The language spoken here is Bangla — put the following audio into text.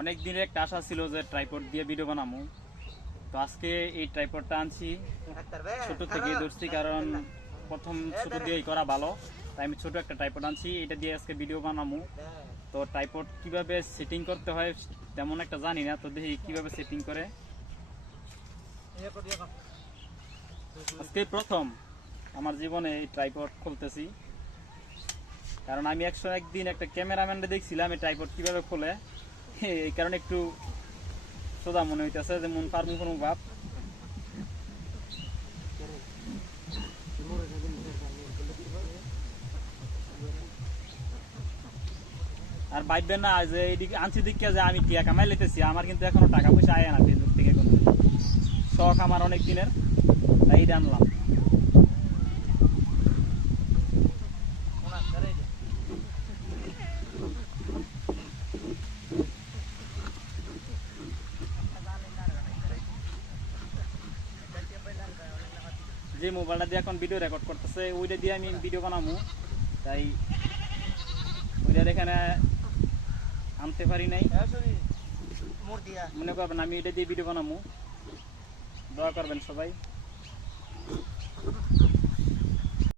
অনেক দিনের একটা আশা ছিল যে ট্রাইপড দিয়ে ভিডিও বানাবো তো আজকে এই ট্রাইপডটা আনছি। ছোট থেকে ধরছি কারণ প্রথম ছোট দিয়েই করা ভালো। তাই আমি ছোট একটা ট্রাইপড আনছি, এটা দিয়ে আজকে ভিডিও বানাবো তো ট্রাইপড কীভাবে সেটিং করতে হয় তেমন একটা জানি না, তো দেখি কীভাবে সেটিং করে। আজকে প্রথম আমার জীবনে এই ট্রাইপড খুলতেছি। কারণ আমি একশো একদিন একটা ক্যামেরাম্যানটা দেখছিলাম এই ট্রাইপড কীভাবে খোলে। এই কারণে একটু সোজা মনে হইতেছে যে মন পারমু কোনো ভাব। আর ভাববেন না যে এইদিকে আনছি দিকে যে আমি টিয়া কামাই লেতেছি আমার কিন্তু এখনও টাকা পয়সা আয় না ফেসবুক থেকে কোনো। শখ আমার অনেক দিনের, তাই এটা আনলাম। যে মোবাইলটা দিয়ে এখন ভিডিও রেকর্ড করতেছে ওইটা দিয়ে আমি ভিডিও বানাবো তাই ওইটার এখানে আনতে পারি নাই। মনে করবেন আমি এটা দিয়ে ভিডিও বানাবো দোয়া করবেন সবাই।